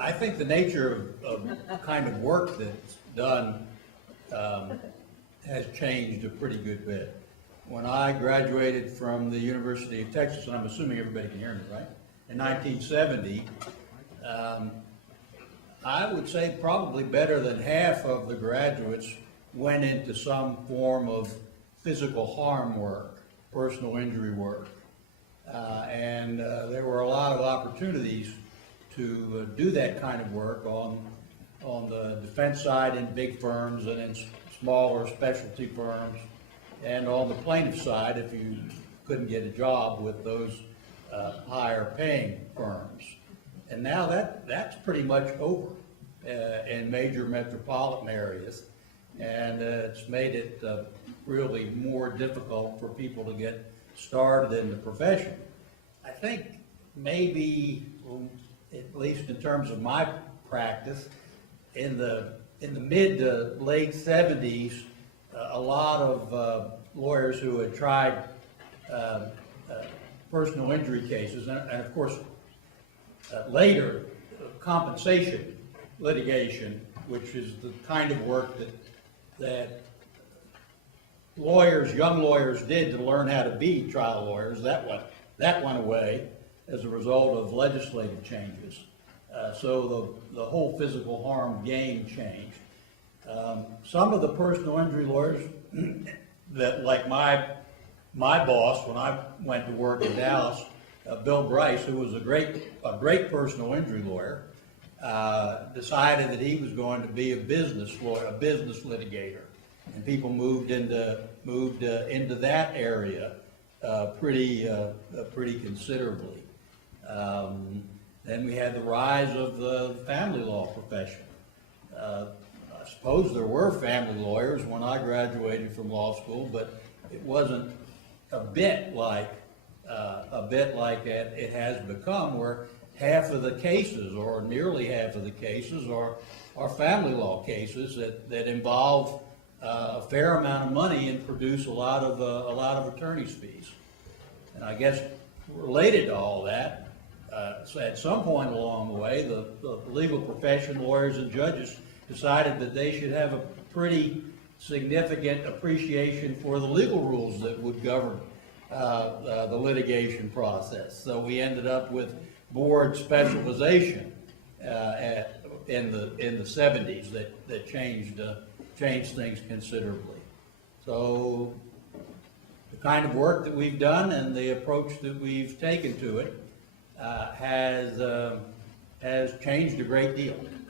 I think the nature of kind of work that's done has changed a pretty good bit. When I graduated from the University of Texas, and I'm assuming everybody can hear me, right? In 1970, I would say probably better than half of the graduates went into some form of physical harm work, personal injury work. And there were a lot of opportunities to do that kind of work on the defense side in big firms and in smaller specialty firms, and on the plaintiff side if you couldn't get a job with those higher paying firms. And now that's pretty much over in major metropolitan areas, and it's made it really more difficult for people to get started in the profession. I think maybe, at least in terms of my practice, in the mid to late 70s, a lot of lawyers who had tried personal injury cases, and of course later compensation litigation, which is the kind of work that lawyers, young lawyers, did to learn how to be trial lawyers. That went away as a result of legislative changes. So the whole physical harm game changed. Some of the personal injury lawyers that, like my boss when I went to work in Dallas, Bill Bryce, who was a great personal injury lawyer, decided that he was going to be a business lawyer, a business litigator, and people moved into that area pretty considerably. Then we had the rise of the family law profession. I suppose there were family lawyers when I graduated from law school, but it wasn't a bit like it has become, where half of the cases, or nearly half of the cases, are family law cases that involve a fair amount of money and produce a lot of attorney's fees. And I guess related to all that, so at some point along the way, the legal profession, lawyers and judges, decided that they should have a pretty significant appreciation for the legal rules that would govern the litigation process. So we ended up with board specialization in the 70s that changed things considerably. So the kind of work that we've done and the approach that we've taken to it has changed a great deal.